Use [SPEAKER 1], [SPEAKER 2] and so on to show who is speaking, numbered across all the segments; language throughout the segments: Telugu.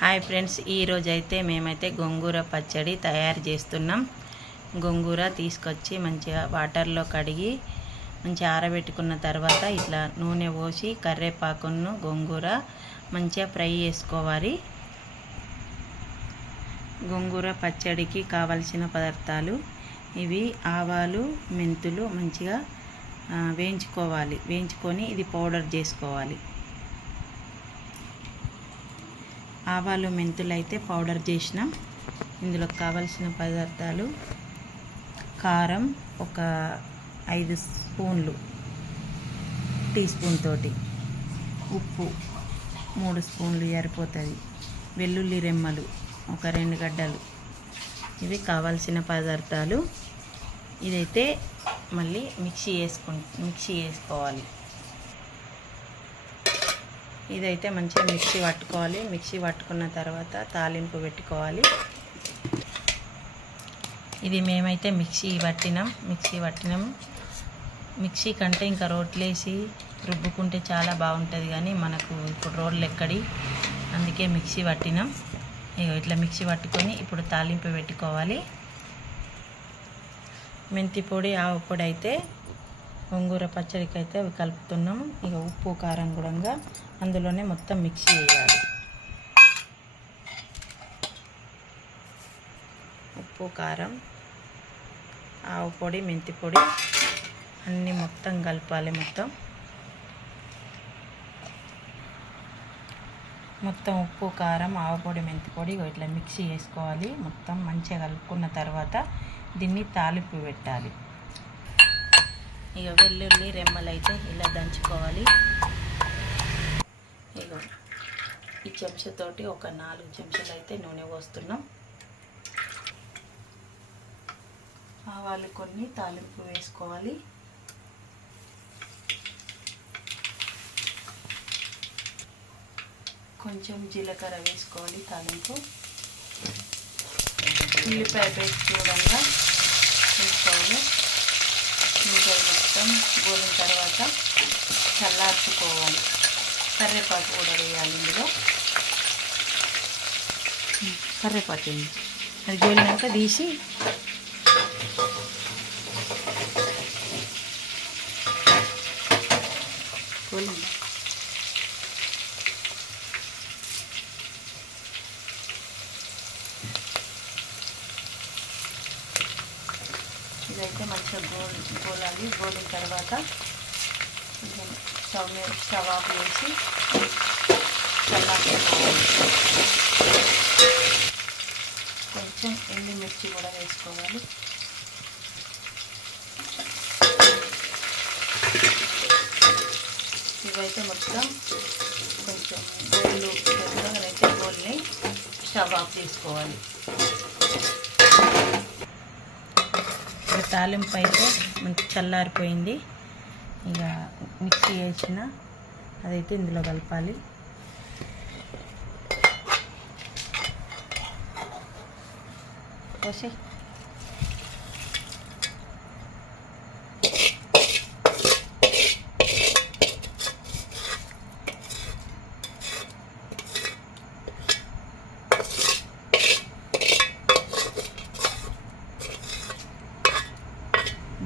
[SPEAKER 1] హాయ్ ఫ్రెండ్స్ ఈరోజైతే అయితే మేమైతే గోంగూర పచ్చడి తయారు చేస్తున్నాం. గోంగూర తీసుకొచ్చి మంచిగా వాటర్లో కడిగి మంచిగా ఆరబెట్టుకున్న తర్వాత ఇట్లా నూనె పోసి కర్రేపాకును గోంగూర మంచిగా ఫ్రై చేసుకోవాలి. గోంగూర పచ్చడికి కావలసిన పదార్థాలు ఇవి ఆవాలు మెంతులు మంచిగా వేయించుకోవాలి. వేయించుకొని ఇది పౌడర్ చేసుకోవాలి. ఆవాలు మెంతులు అయితే పౌడర్ చేసినాం ఇందులో కావలసిన పదార్థాలు కారం ఒక ఐదు స్పూన్లు టీ స్పూన్ తోటి. ఉప్పు మూడు స్పూన్లు సరిపోతుంది వెల్లుల్లి రెమ్మలు ఒక రెండు గడ్డలు. ఇవి కావాల్సిన పదార్థాలు. ఇదైతే మళ్ళీ మిక్సీ వేసుకు మిక్సీ వేసుకోవాలి. ఇదైతే మంచిగా మిక్సీ పట్టుకోవాలి. మిక్సీ పట్టుకున్న తర్వాత తాలింపు పెట్టుకోవాలి. ఇది మేమైతే మిక్సీ పట్టినాం. మిక్సీ పట్టినాం. మిక్సీ కంటే ఇంకా రోట్లేసి రుబ్బుకుంటే చాలా బాగుంటుంది కానీ మనకు ఇప్పుడు రోడ్లు ఎక్కడి? అందుకే మిక్సీ పట్టినాం. ఇగో ఇట్లా మిక్సీ పట్టుకొని ఇప్పుడు తాలింపు పెట్టుకోవాలి. మెంతి పొడి ఆవు పొడి అయితే గోంగూర పచ్చడికి అయితే అవి కలుపుతున్నాం ఇక ఉప్పు కారం కూడా అందులోనే మొత్తం మిక్సీ వేయాలి ఉప్పు కారం ఆవు పొడి మెంతి పొడి అన్నీ మొత్తం కలపాలి మొత్తం. మొత్తం ఉప్పు కారం ఆవపొడి మెంతి పొడి ఇట్లా మిక్సీ వేసుకోవాలి మొత్తం మంచిగా కలుపుకున్న తర్వాత దీన్ని తాలింపు పెట్టాలి. ఇక వెల్లుల్లి రెమ్మలు అయితే ఇలా దంచుకోవాలి. ఇక ఈ చెంచాతోటి ఒక నాలుగు చెంచాలు అయితే నూనె పోస్తున్నాం. ఆవాలు కొన్ని తాలింపు వేసుకోవాలి. కొంచెం జీలకర్ర వేసుకోవాలి తాలింపు. ఉల్లిపాయ పేస్ట్ చూడంగా వేసుకోవాలి. మొత్తం గోలిన తర్వాత చల్లార్చుకోవాలి. కర్రేపాకు కూడా వేయాలి ఇందులో. కర్రేపాకు అది గోలినాక తీసి గోలింది ఇదైతే మంచిగా గోల్ గోలాలి. గోలిన తర్వాత కొంచెం స్టవ్ మీద స్టవ్ ఆఫ్ చేసి కొంచెం ఎండుమిర్చి కూడా వేసుకోవాలి. ఇవైతే మొత్తం కొంచెం గోళ్ళు అయితే గోల్ని స్టవ్ ఆఫ్ చేసుకోవాలి ఇక తాలింపు అయితే మంచి చల్లారిపోయింది. ఇక మిక్సీ వేసిన అదైతే ఇందులో కలపాలి. పోసి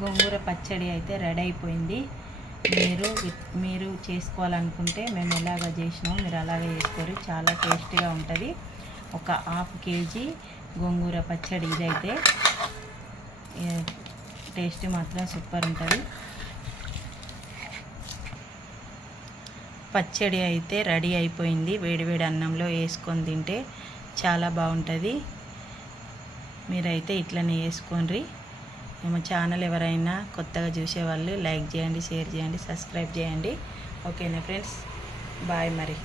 [SPEAKER 1] గోంగూర పచ్చడి అయితే రెడీ అయిపోయింది. మీరు మీరు చేసుకోవాలనుకుంటే మేము ఎలాగ చేసినామో మీరు అలాగే చేసుకోరు. చాలా టేస్టీగా ఉంటుంది. ఒక హాఫ్ కేజీ గోంగూర పచ్చడి ఇదైతే. టేస్ట్ మాత్రం సూపర్ ఉంటుంది. పచ్చడి అయితే రెడీ అయిపోయింది. వేడివేడి అన్నంలో వేసుకొని తింటే చాలా బాగుంటుంది. మీరైతే ఇట్లనే వేసుకోండి. మా ఛానల్ ఎవరైనా కొత్తగా చూసేవాళ్ళు లైక్ చేయండి షేర్ చేయండి సబ్స్క్రైబ్ చేయండి. ఓకేనా ఫ్రెండ్స్? బాయ్ మరి.